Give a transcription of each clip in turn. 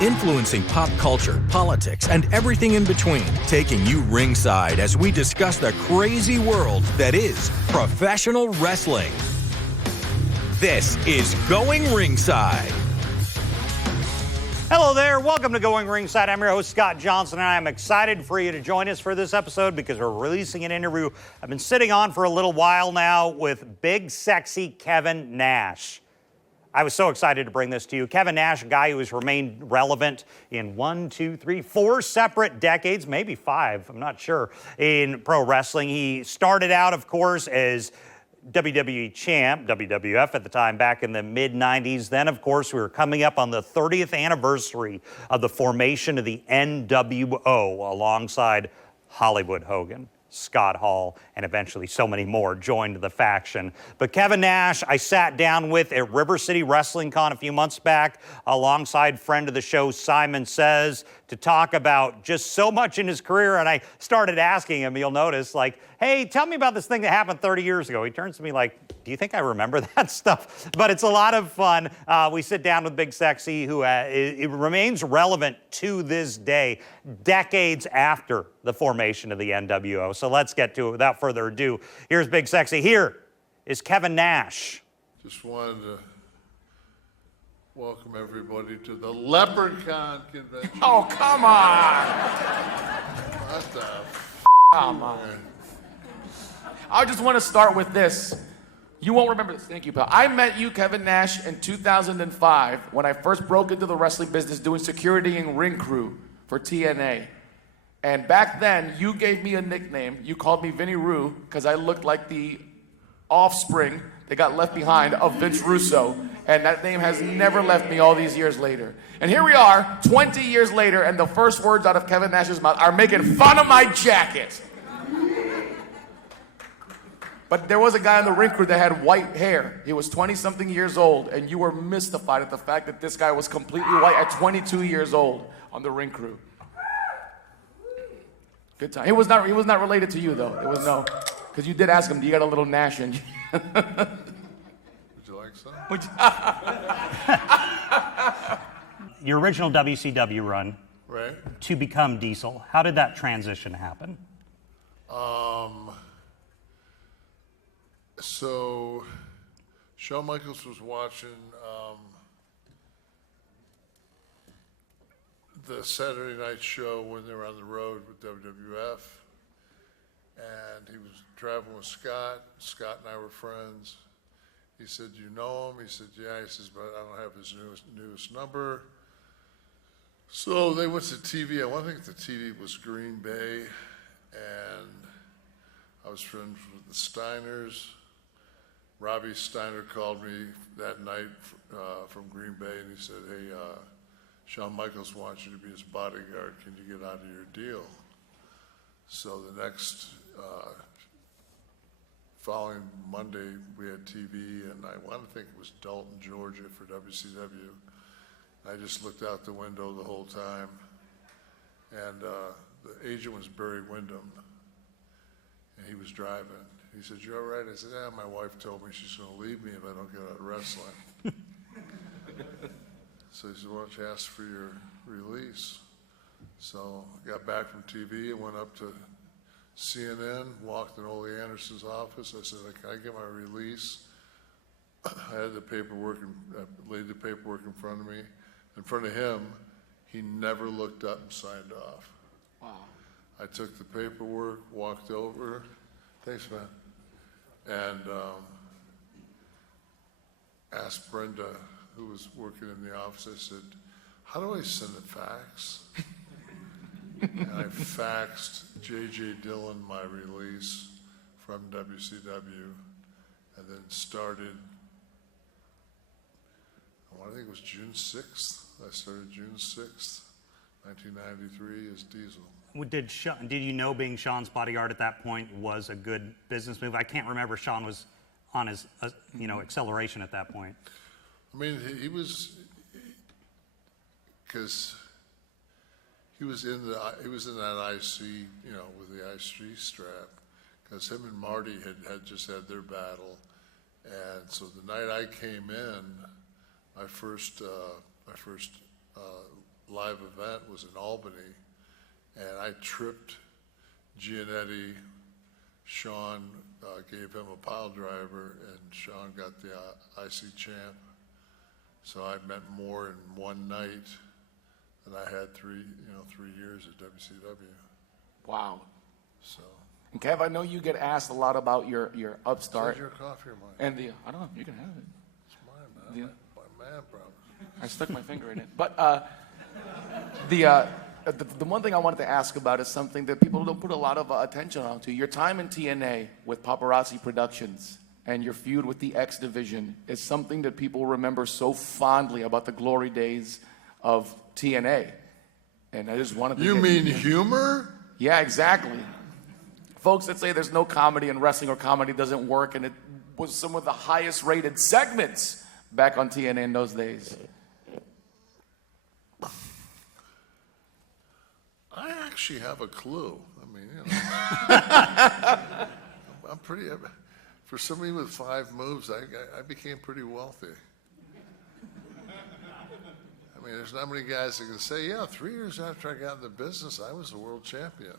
influencing pop culture, politics, and everything in between, taking you ringside as we discuss the crazy world that is professional wrestling. This is Going Ringside. Hello there, welcome to Going Ringside. I'm your host, Scott Johnson, and I'm excited for you to join us for this episode because we're releasing an interview I've been sitting on for a little while now with big, sexy Kevin Nash. I was so excited to bring this to you. Kevin Nash, a guy who has remained relevant in 4 separate decades, maybe 5, I'm not sure, in pro wrestling. He started out, of course, as WWE champ, WWF at the time, back in the mid-90s. Then, of course, we were coming up on the 30th anniversary of the formation of the NWO alongside Hollywood Hogan, Scott Hall, and eventually so many more joined the faction. But Kevin Nash, I sat down with at River City Wrestling Con a few months back alongside friend of the show, Simon Says, to talk about just so much in his career. And I started asking him, you'll notice, like, hey, tell me about this thing that happened 30 years ago. He turns to me like, do you think I remember that stuff? But it's a lot of fun. We sit down with Big Sexy, who it remains relevant to this day, decades after the formation of the NWO. So let's get to it without further ado. Here's Big Sexy. Here is Kevin Nash. Just wanted to welcome everybody to the Leprechaun Convention. Oh, come on! What the Come on. I just want to start with this. You won't remember this. Thank you, pal. I met you, Kevin Nash, in 2005 when I first broke into the wrestling business doing security and ring crew for TNA. And back then, you gave me a nickname. You called me Vinny Roo because I looked like the offspring that got left behind of Vince Russo. And that name has never left me all these years later. And here we are, 20 years later, and the first words out of Kevin Nash's mouth are making fun of my jacket. But there was a guy on the ring crew that had white hair. He was 20-something years old, and you were mystified at the fact that this guy was completely white at 22 years old on the ring crew. Good time. He was not related to you, though. It was no, because you did ask him, do you got a little Nash in you? Would you like some? Your original WCW run, Right. to become Diesel. How did that transition happen? So, Shawn Michaels was watching the Saturday night show when they were on the road with WWF, and he was traveling with Scott. Scott and I were friends. He said, "Do you know him?" He said, "Yeah." He says, "But I don't have his newest number." So they went to TV. I think the TV was Green Bay, and I was friends with the Steiners. Robbie Steiner called me that night from Green Bay, and he said, "Hey, Shawn Michaels wants you to be his bodyguard. Can you get out of your deal?" So the next following Monday, we had TV, and I want to think it was Dalton, Georgia for WCW. I just looked out the window the whole time, and the agent was Barry Windham, and he was driving. He said, "You all right?" I said, "Yeah, my wife told me she's going to leave me if I don't get out of wrestling." So he said, "Why don't you ask for your release?" So I got back from TV and went up to CNN, walked in Ole Anderson's office. I said, "Can I get my release?" I had the paperwork, and laid the paperwork in front of me. In front of him, he never looked up and signed off. Wow. I took the paperwork, walked over. Thanks, man. And asked Brenda, who was working in the office, I said, "How do I send a fax?" And I faxed J.J. Dillon my release from WCW, and then started, I think it was June 6th. I started June 6th, 1993 as Diesel. Did you know being Shawn's bodyguard at that point was a good business move? I can't remember Shawn was on his acceleration at that point. I mean, he was, because he was in that IC, with the IC strap, because him and Marty had just had their battle, and so the night I came in, my first live event was in Albany, and I tripped Giannetti. Sean gave him a pile driver, and Sean got the IC champ. So I meant more in one night than I had 3 years at WCW. Wow. So. And Kev, I know you get asked a lot about your upstart. Is that your coffee or mine? And I don't know, you can have it. It's mine, man. My man problem. I stuck my finger in it. But the one thing I wanted to ask about is something that people don't put a lot of attention onto. Your time in TNA with Paparazzi Productions and your feud with the X Division is something that people remember so fondly about the glory days of TNA. And I just wanted to... You mean humor? Yeah, exactly. Folks that say there's no comedy in wrestling or comedy doesn't work, and it was some of the highest rated segments back on TNA in those days. I actually have a clue. I mean, you know, I'm pretty. For somebody with 5 moves, I became pretty wealthy. I mean, there's not many guys that can say, yeah, 3 years after I got in the business, I was a world champion.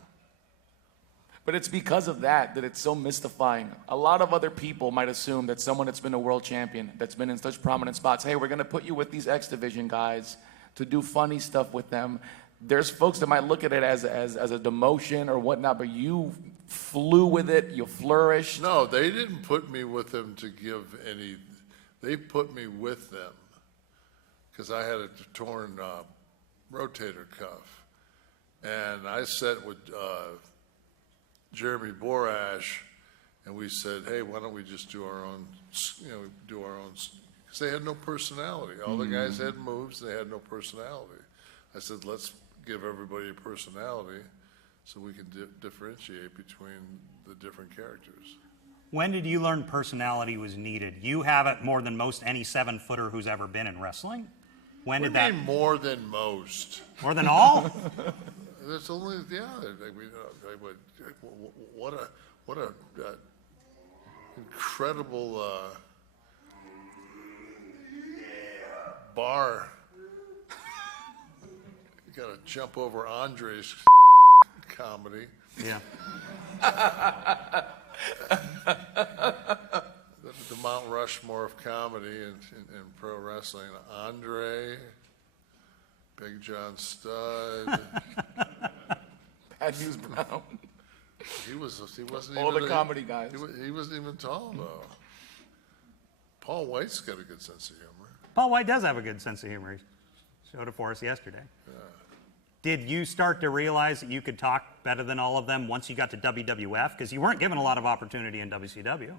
But it's because of that it's so mystifying. A lot of other people might assume that someone that's been a world champion, that's been in such prominent spots, hey, we're going to put you with these X Division guys to do funny stuff with them. There's folks that might look at it as a demotion or whatnot, but you flew with it, you flourished. No, they didn't put me with them to give any. They put me with them because I had a torn rotator cuff. And I sat with Jeremy Borash, and we said, hey, why don't we just do our own, because they had no personality. All the guys had moves, they had no personality. I said, let's give everybody a personality so we can differentiate between the different characters. When did you learn personality was needed? You have it more than most any 7-footer who's ever been in wrestling. When did that? More than most. More than all? There's only what a incredible bar. You got to jump over Andre's comedy. Yeah. The Mount Rushmore of comedy in pro wrestling. Andre, Big John Studd. Bad News Brown. He wasn't All even the comedy guys. He wasn't even tall though. Paul White's got a good sense of humor. Paul White does have a good sense of humor. He showed it for us yesterday. Yeah. Did you start to realize that you could talk better than all of them once you got to WWF? Because you weren't given a lot of opportunity in WCW.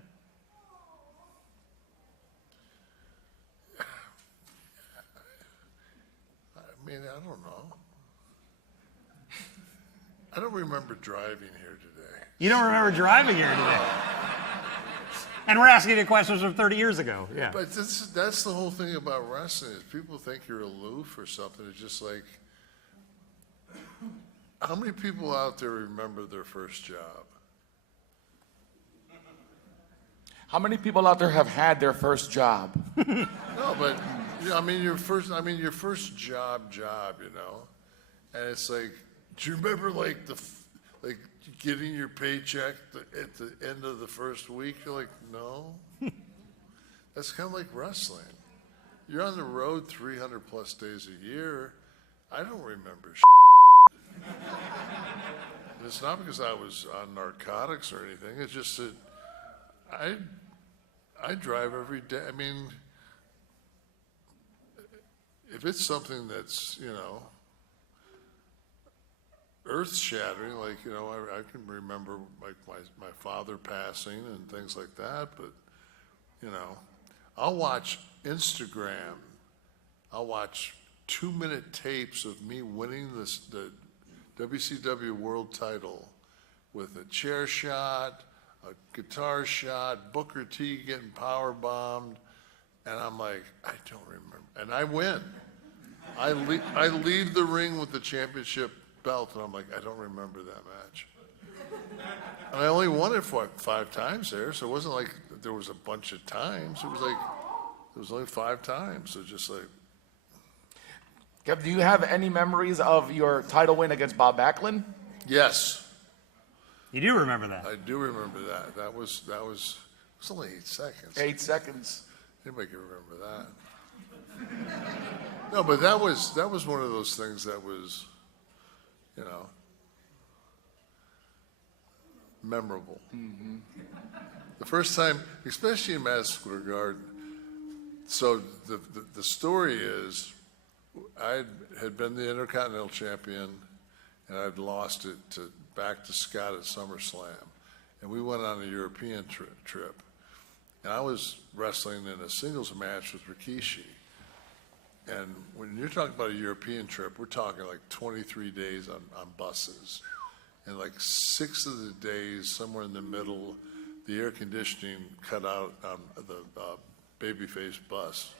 I mean, I don't know. I don't remember driving here today. You don't remember driving here today? And we're asking you questions from 30 years ago. Yeah. But that's the whole thing about wrestling is people think you're aloof or something. It's just like, how many people out there remember their first job? How many people out there have had their first job? No, but I mean your first job, you know, and it's like, do you remember like getting your paycheck at the end of the first week? You're like, no. That's kind of like wrestling. You're on the road 300 plus days a year. I don't remember. It's not because I was on narcotics or anything. It's just that I drive every day. I mean, if it's something that's, you know, earth-shattering, like, you know, I can remember like my father passing and things like that, but, you know, I'll watch Instagram. I'll watch 2-minute tapes of me winning the WCW world title with a chair shot, a guitar shot, Booker T getting power bombed, and I'm like, I don't remember. And I win. I leave the ring with the championship belt, and I'm like, I don't remember that match. And I only won it for 5 times there, so it wasn't like there was a bunch of times. It was like, there was only 5 times, so just like. Kev, do you have any memories of your title win against Bob Backlund? Yes, You do remember that? I do remember that. It was only 8 seconds. 8 seconds. Anybody can remember that. No, but that was one of those things that was, you know, memorable. Mm-hmm. The first time, especially in Madison Square Garden. So the story is, I had been the Intercontinental Champion, and I'd lost it back to Scott at SummerSlam, and we went on a European trip, and I was wrestling in a singles match with Rikishi. And when you're talking about a European trip, we're talking like 23 days on buses. And like 6 of the days, somewhere in the middle, the air conditioning cut out on the babyface bus.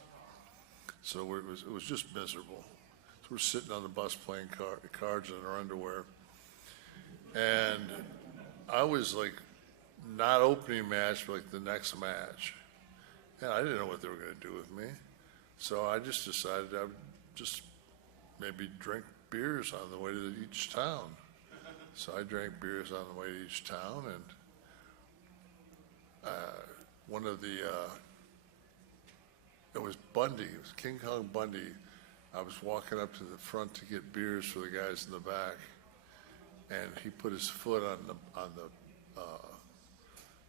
So it was just miserable. So we're sitting on the bus playing cards in our underwear. And I was like, not opening match, but like the next match. And I didn't know what they were going to do with me. So I just decided I would just maybe drink beers on the way to each town. So I drank beers on the way to each town, and one of the, it was Bundy, it was King Kong Bundy. I was walking up to the front to get beers for the guys in the back, and he put his foot on the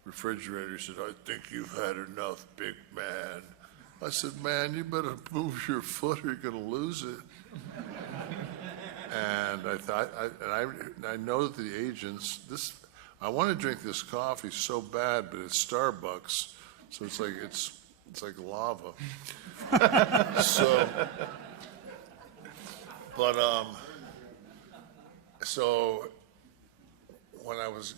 refrigerator. He said, "I think you've had enough, big man." I said, "Man, you better move your foot or you're going to lose it." And I thought, I know that the agents, I want to drink this coffee so bad, but it's Starbucks, so it's like lava. So when I was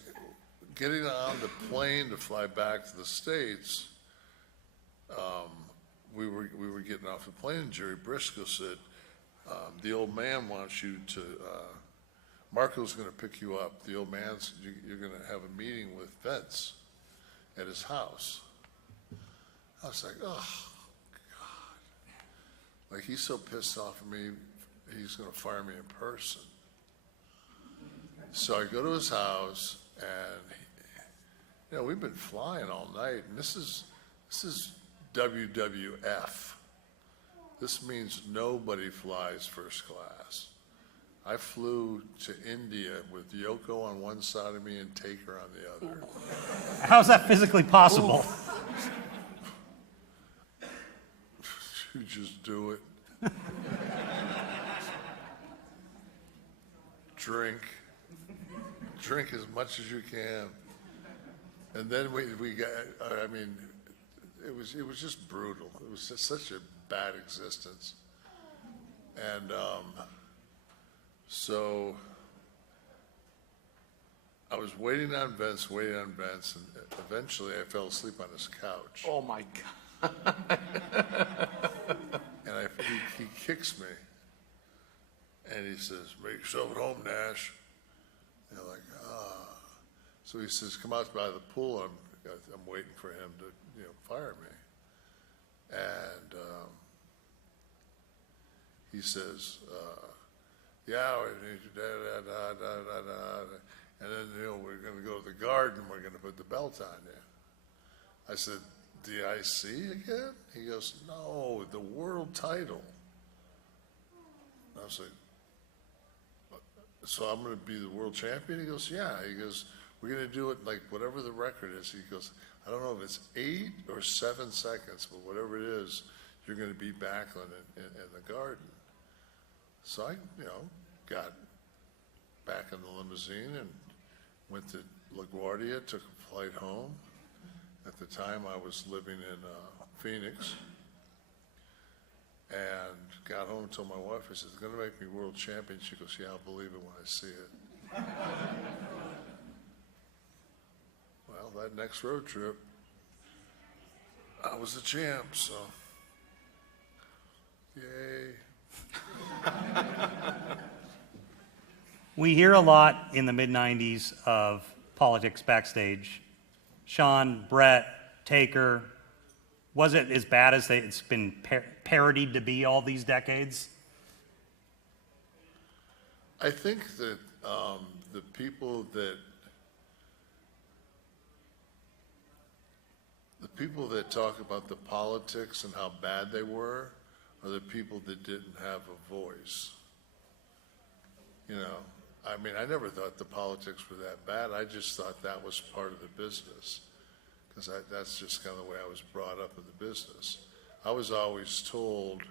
getting on the plane to fly back to the States, we were getting off the plane, and Jerry Briscoe said, "The old man wants you to, Marco's going to pick you up. The old man's, you're going to have a meeting with Vince at his house." I was like, oh, God. Like, he's so pissed off at me, he's going to fire me in person. So I go to his house, and we've been flying all night, and this is WWF. This means nobody flies first class. I flew to India with Yoko on one side of me and Taker on the other. How's that physically possible? You just do it. Drink as much as you can. And then we got, I mean, it was just brutal. It was just such a bad existence. And so I was waiting on Vince, and eventually I fell asleep on his couch. Oh my God. And he kicks me, and he says, "Make yourself at home, Nash." And I'm like, ah. So he says, "Come out by the pool. I'm waiting for him to, fire me." And he says, "Yeah, and then we're going to go to the garden. We're going to put the belt on you." I said, "DIC again?" He goes, "No, the world title." I was like, "So I'm going to be the world champion?" He goes, "Yeah." He goes, "We're going to do it like whatever the record is." He goes, "I don't know if it's 8 or 7 seconds, but whatever it is, you're going to beat Backlund in the garden." So I, got back in the limousine and went to LaGuardia, took a flight home. At the time, I was living in Phoenix, and got home and told my wife, I said, "It's going to make me world champion." She goes, "Yeah, I'll believe it when I see it." Well, that next road trip, I was the champ, so yay. We hear a lot in the mid-'90s of politics backstage. Sean, Brett, Taker, was it as bad as it's been parodied to be all these decades? I think that the people that talk about the politics and how bad they were are the people that didn't have a voice. You know, I mean, I never thought the politics were that bad. I just thought that was part of the business, because that's just kind of the way I was brought up in the business. I was always told,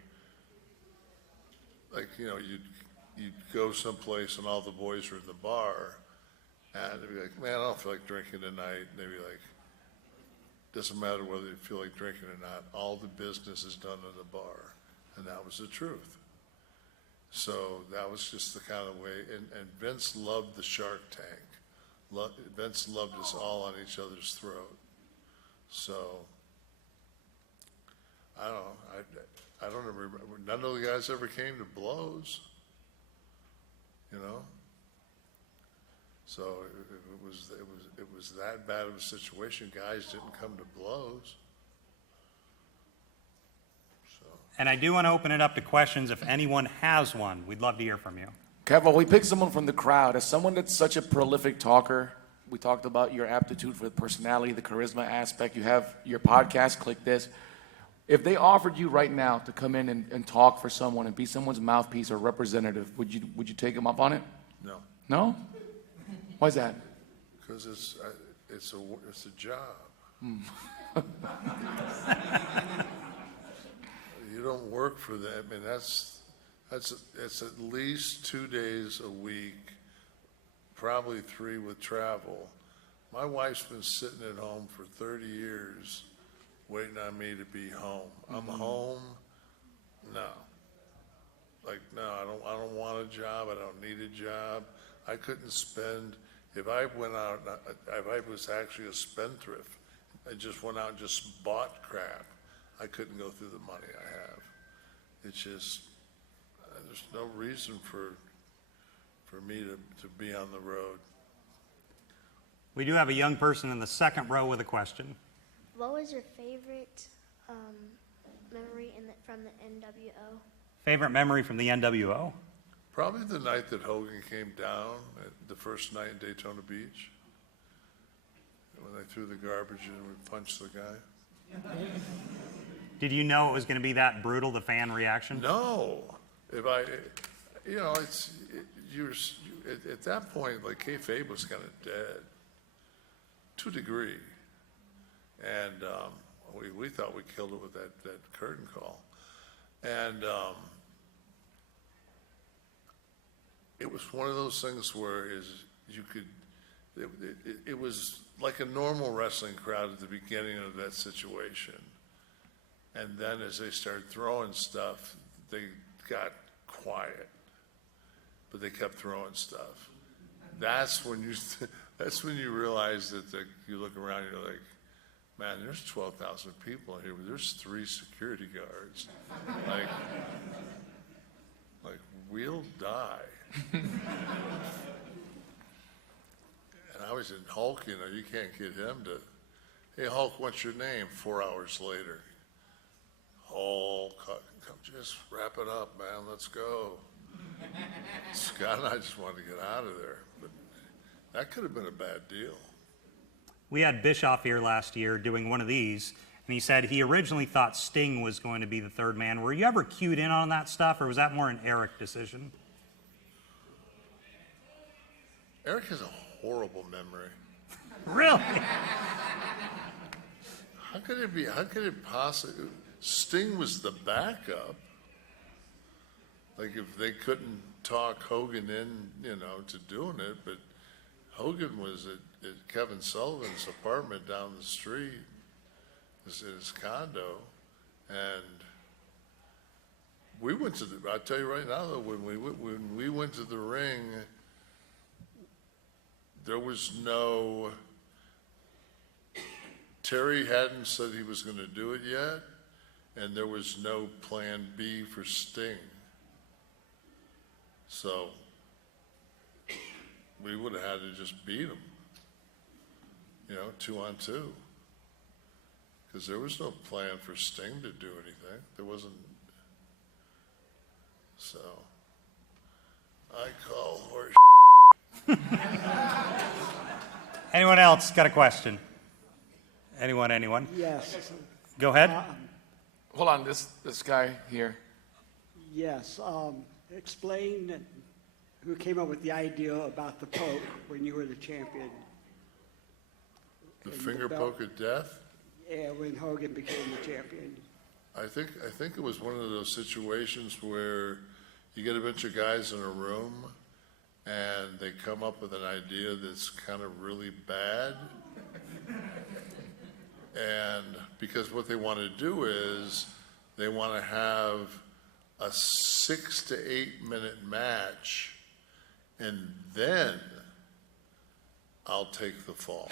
like, you know, you'd go someplace and all the boys were in the bar, and they'd be like, man, I don't feel like drinking tonight. And they'd be like, doesn't matter whether you feel like drinking or not, all the business is done in the bar. And that was the truth. So that was just the kind of way, and Vince loved the Shark Tank. Vince loved us all on each other's throat. So, I don't know, I don't remember, none of the guys ever came to blows, you know? So it was that bad of a situation. Guys didn't come to blows. So. And I do want to open it up to questions. If anyone has one, we'd love to hear from you. Kevin, we picked someone from the crowd. As someone that's such a prolific talker, we talked about your aptitude for the personality, the charisma aspect. You have your podcast, Click This. If they offered you right now to come in and talk for someone and be someone's mouthpiece or representative, would you take them up on it? No. No? Why is that? Because it's a job. You don't work for that. I mean, it's at least 2 days a week, probably 3 with travel. My wife's been sitting at home for 30 years waiting on me to be home. I'm home. No. Like, no, I don't want a job. I don't need a job. I couldn't spend, if I went out, if I was actually a spendthrift, I just went out and just bought crap, I couldn't go through the money I have. It's just, there's no reason for me to be on the road. We do have a young person in the second row with a question. What was your favorite memory from the NWO? Favorite memory from the NWO? Probably the night that Hogan came down, the first night in Daytona Beach, when they threw the garbage in and we punched the guy. Did you know it was going to be that brutal, the fan reaction? No. If I, you know, at that point, like, kayfabe was kind of dead, to a degree. And we thought we killed it with that curtain call. And it was one of those things where it was like a normal wrestling crowd at the beginning of that situation. And then as they started throwing stuff, they got quiet, but they kept throwing stuff. That's when you realize that you look around and you're like, man, there's 12,000 people in here, but there's 3 security guards. Like we'll die. And I was in Hulk, you know, you can't get him to, hey, Hulk, what's your name? 4 hours later. Hulk, come just wrap it up, man, let's go. Scott and I just wanted to get out of there, but that could have been a bad deal. We had Bischoff here last year doing one of these, and he said he originally thought Sting was going to be the third man. Were you ever cued in on that stuff, or was that more an Eric decision? Eric has a horrible memory. Really? How could it possibly? Sting was the backup. Like, if they couldn't talk Hogan in, you know, to doing it, but Hogan was at Kevin Sullivan's apartment down the street, his condo, and we went to I'll tell you right now though, when we went to the ring, there was no, Terry hadn't said he was going to do it yet, and there was no plan B for Sting. So we would have had to just beat him, you know, 2-on-2. Because there was no plan for Sting to do anything. There wasn't. So I call Anyone else got a question? Anyone? Yes, Go ahead. Hold on, this guy here. yes. Explain who came up with the idea about the poke when you were the champion. The And finger belt. poke of death? Yeah, when Hogan became the champion. I think it was one of those situations where you get a bunch of guys in a room and they come up with an idea that's kind of really bad. And because what they want to do is they want to have a 6 to 8 minute match, and then I'll take the fall.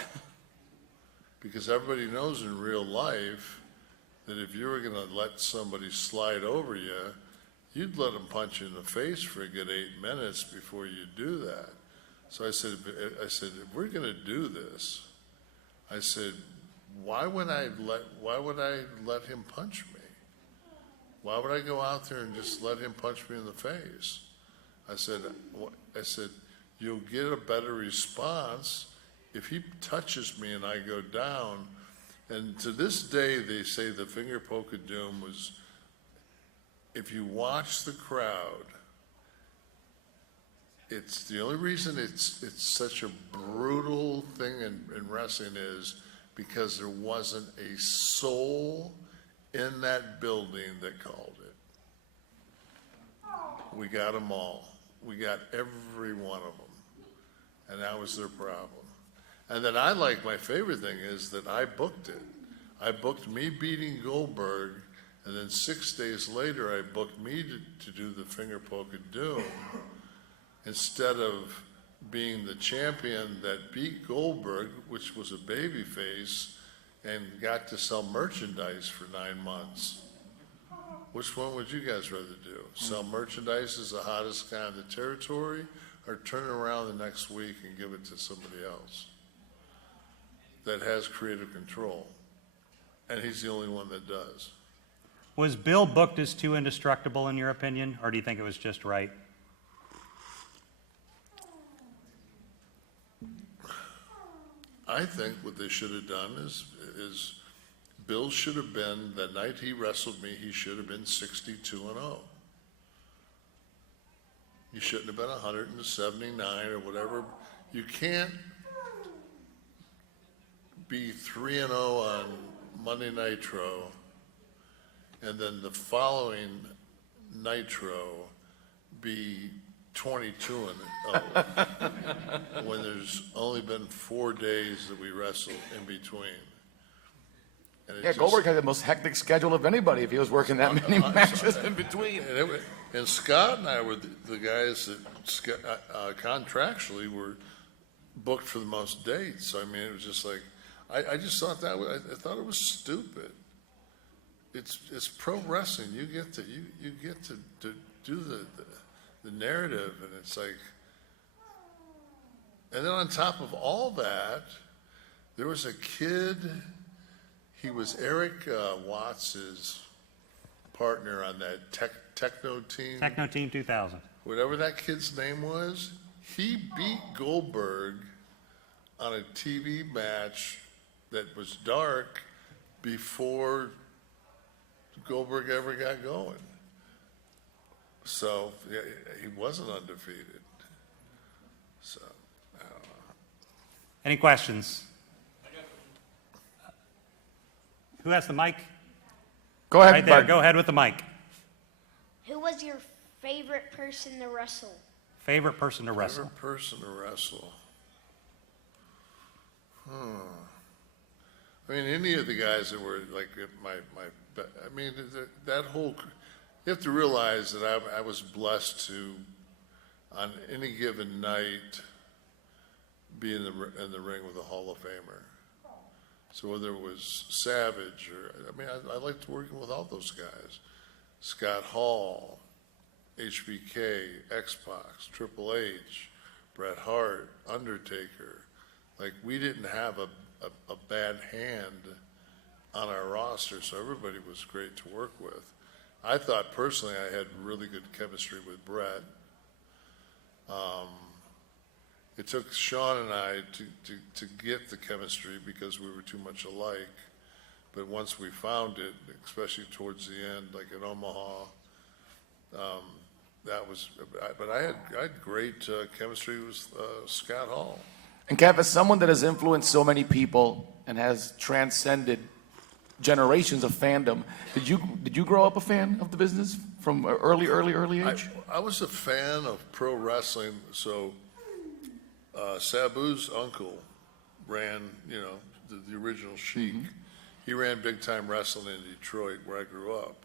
Because everybody knows in real life that if you were going to let somebody slide over you, you'd let them punch you in the face for a good 8 minutes before you do that. So I said, if we're going to do this, I said, why would I let him punch me? Why would I go out there and just let him punch me in the face? I said, you'll get a better response if he touches me and I go down. And to this day, they say the finger poke of doom was, if you watch the crowd, it's the only reason it's such a brutal thing in wrestling is because there wasn't a soul in that building that called it. We got them all. We got every one of them. And that was their problem. And then my favorite thing is that I booked it. I booked me beating Goldberg, and then 6 days later I booked me to do the finger poke of doom instead of being the champion that beat Goldberg, which was a baby face, and got to sell merchandise for 9 months. Which one would you guys rather do? Sell merchandise as the hottest guy in the territory, or turn around the next week and give it to somebody else that has creative control? And he's the only one that does. Was Bill booked as too indestructible in your opinion, or do you think it was just right? I think what they should have done is Bill should have been, the night he wrestled me, he should have been 62-0. He shouldn't have been 179 or whatever. You can't be 3-0 on Monday Nitro and then the following Nitro be 22-0 when there's only been 4 days that we wrestled in between. And it Yeah, Goldberg had the most hectic schedule of anybody if he was working that many matches in between. And Scott and I were the guys that contractually were booked for the most dates. I mean, it was just like, I just thought I thought it was stupid. It's pro wrestling. You get to do the narrative, and it's like, and then on top of all that, there was a kid. He was Eric Watts' partner on that Techno Team. Techno Team 2000. Whatever that kid's name was, he beat Goldberg on a TV match that was dark before Goldberg ever got going. So yeah, he wasn't undefeated. So I don't know. Any questions? Who has the mic? Go ahead, Right there. bud. Go ahead with the mic. Who was your favorite person to wrestle? Favorite person to wrestle? Favorite person to wrestle? I mean, any of the guys that were like I mean, that whole, you have to realize that I was blessed to, on any given night, be in the ring with a Hall of Famer. So whether it was Savage or, I mean, I liked working with all those guys. Scott Hall, HBK, X-Pac, Triple H, Bret Hart, Undertaker. Like, we didn't have a bad hand on our roster, so everybody was great to work with. I thought personally I had really good chemistry with Bret. It took Sean and I to get the chemistry because we were too much alike. But once we found it, especially towards the end, like in Omaha, that was, but I had great chemistry with Scott Hall. And Kev, as someone that has influenced so many people and has transcended generations of fandom, did you grow up a fan of the business from an early age? I was a fan of pro wrestling, so Sabu's uncle ran, the original Sheik. Mm-hmm. He ran big time wrestling in Detroit, where I grew up.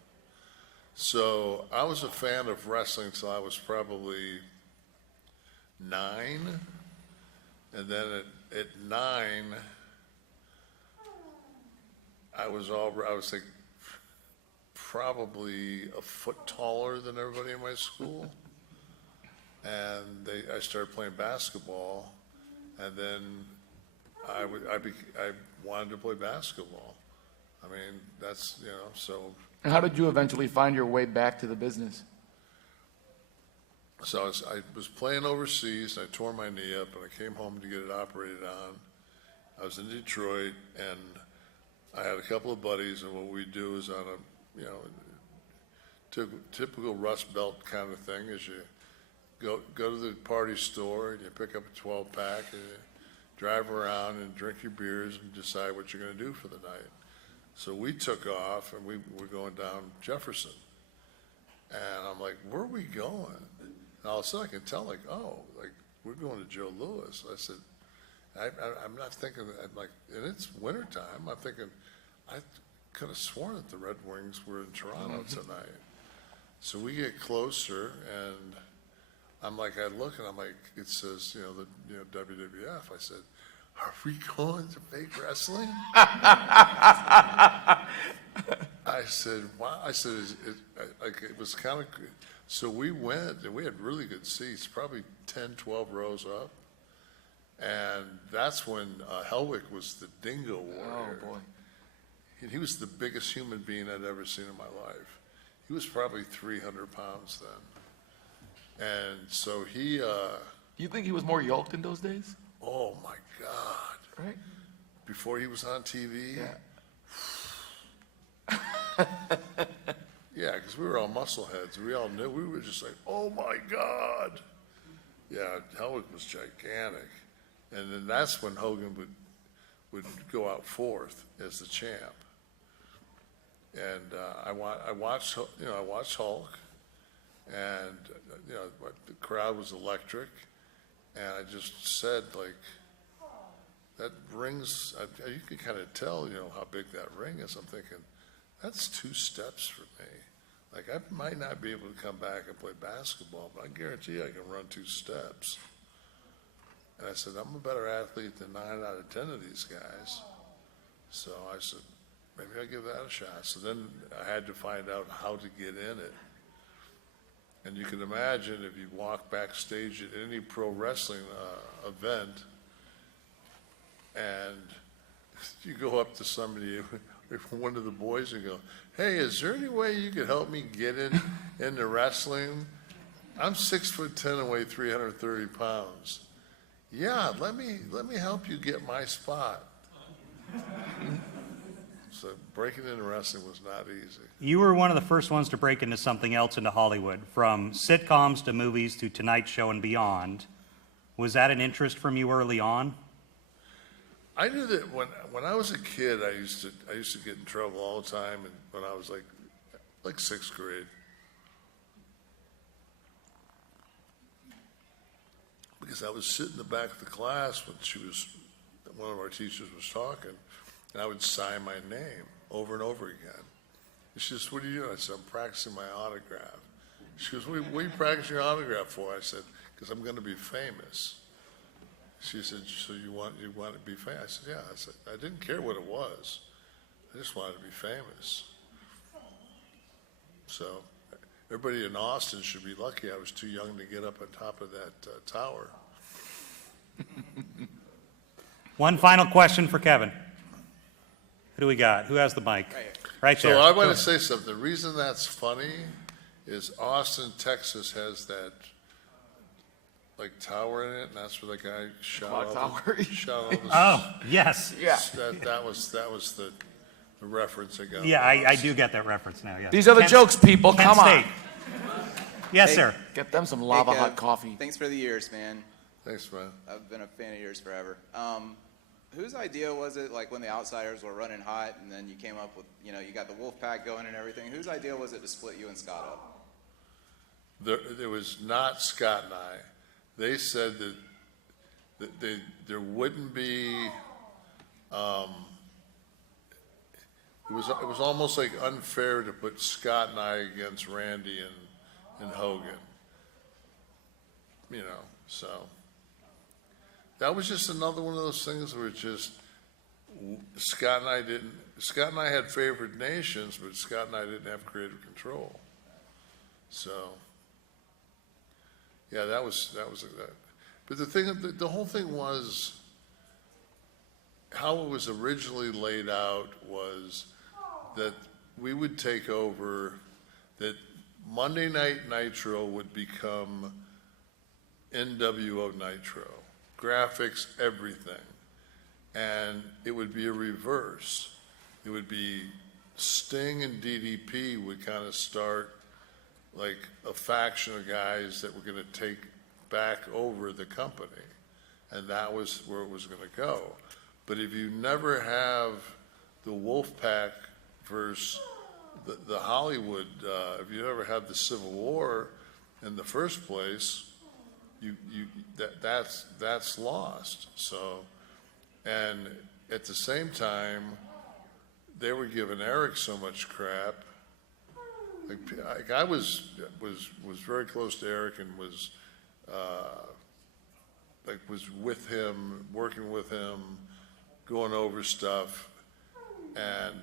So I was a fan of wrestling till I was probably 9, and then at 9, I was like probably a foot taller than everybody in my school, and I started playing basketball, and then I wanted to play basketball. I mean, that's, so. And how did you eventually find your way back to the business? So I was playing overseas, and I tore my knee up, and I came home to get it operated on. I was in Detroit, and I had a couple of buddies, and what we do is on a, typical Rust Belt kind of thing is you go to the party store, and you pick up a 12-pack, and you drive around and drink your beers and decide what you're going to do for the night. So we took off, and we were going down Jefferson. And I'm like, where are we going? And all of a sudden I can tell, like, oh, like, we're going to Joe Louis. I said, I'm not thinking, and it's wintertime. I'm thinking, I could have sworn that the Red Wings were in Toronto tonight. So we get closer, and I'm like, I look, and I'm like, it says, WWF. I said, are we going to fake wrestling? I said, wow. I said, it was kind of, so we went, and we had really good seats, probably 10, 12 rows up. And that's when Helwick was the dingo warrior. Oh, boy. He was the biggest human being I'd ever seen in my life. He was probably 300 pounds then. And so he... you think he was more yoked in those days? Oh, my God. Right? Before he was on TV? Yeah. Yeah, because we were all muscleheads. We all knew. We were just like, oh, my God. Yeah, Helwick was gigantic. And then that's when Hogan would go out fourth as the champ. And I watched Hulk, and the crowd was electric, and I just said, like, that ring's, you can kind of tell, how big that ring is. I'm thinking, that's 2 steps for me. Like, I might not be able to come back and play basketball, but I guarantee you I can run 2 steps. And I said, I'm a better athlete than 9 out of 10 of these guys. So I said, maybe I'll give that a shot. So then I had to find out how to get in it. And you can imagine if you walk backstage at any pro wrestling event, and you go up to somebody, one of the boys, and go, hey, is there any way you could help me get into wrestling? I'm 6'10" and weigh 330 pounds. Yeah, let me help you get my spot. So breaking into wrestling was not easy. You were one of the first ones to break into something else into Hollywood, from sitcoms to movies to Tonight Show and beyond. Was that an interest from you early on? I knew that when I was a kid, I used to get in trouble all the time, and when I was like 6th grade. Because I would sit in the back of the class when one of our teachers was talking, and I would sign my name over and over again. And she says, what are you doing? I said, I'm practicing my autograph. She goes, what are you practicing your autograph for? I said, because I'm going to be famous. She said, so you want to be famous? I said, yeah. I said, I didn't care what it was. I just wanted to be famous. So everybody in Austin should be lucky I was too young to get up on top of that tower. One final question for Kevin. Who do we got? Who has the mic? Right there. So I want to say something. The reason that's funny is Austin, Texas has that like tower in it, and that's where the guy shot Clock all tower. shot all the. Oh, yes. Yeah. That was the reference I got. Yeah, I do get that reference now, yes. These are the Kent- jokes, people. Kent Come on. State. Yes, Hey. sir. Get them some lava Kev, hot coffee. Thanks for the years, man. Thanks, man. I've been a fan of yours forever. Whose idea was it, like when the Outsiders were running hot and then you came up with, you got the Wolfpack going and everything, whose idea was it to split you and Scott up? There was not Scott and I. They said that there wouldn't be. It was almost like unfair to put Scott and I against Randy and Hogan. So that was just another one of those things where Scott and I had favored nations, but Scott and I didn't have creative control. So, yeah, that was that. But the whole thing was, how it was originally laid out was that we would take over, that Monday Night Nitro would become NWO Nitro. Graphics, everything. And it would be a reverse. It would be Sting and DDP would kind of start like a faction of guys that were going to take back over the company. And that was where it was going to go. But if you never have the Wolfpack versus the Hollywood, if you never have the Civil War in the first place, that's lost. So, and at the same time, they were giving Eric so much crap. Like I was very close to Eric and was with him, working with him, going over stuff, and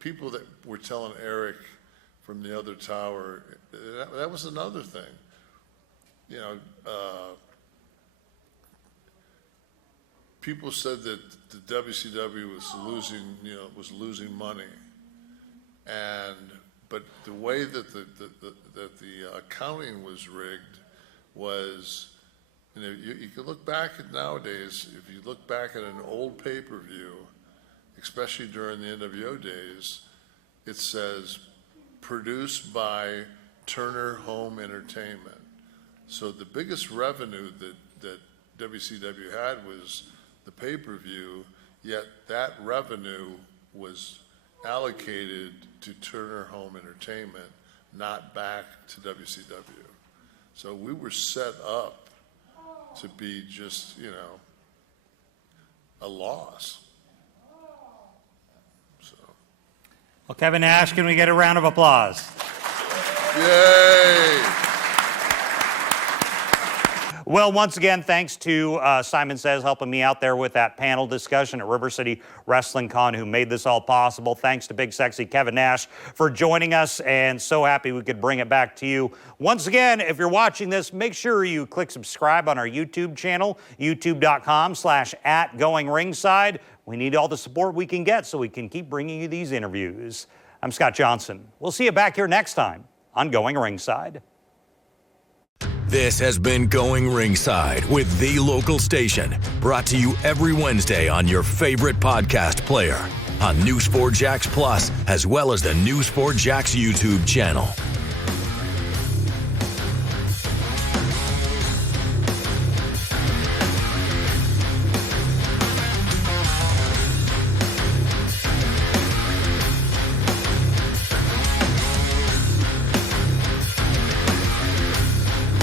people that were telling Eric from the other tower, that was another thing. People said that the WCW was losing money, but the way that the accounting was rigged was, you can look back at nowadays. If you look back at an old pay-per-view, especially during the NWO days, it says produced by Turner Home Entertainment. So the biggest revenue that WCW had was the pay-per-view, yet that revenue was allocated to Turner Home Entertainment, not back to WCW. So we were set up to be just, a loss. So. Well, Kevin Nash, can we get a round of applause? Yay! Well, once again, thanks to Simon Says helping me out there with that panel discussion at River City Wrestling Con, who made this all possible. Thanks to Big Sexy Kevin Nash for joining us, and so happy we could bring it back to you. Once again, if you're watching this, make sure you click subscribe on our YouTube channel, youtube.com/@GoingRingside. We need all the support we can get so we can keep bringing you these interviews. I'm Scott Johnson. We'll see you back here next time on Going Ringside. This has been Going Ringside with The Local Station, brought to you every Wednesday on your favorite podcast player, on News4JAX Plus, as well as the News4JAX YouTube channel.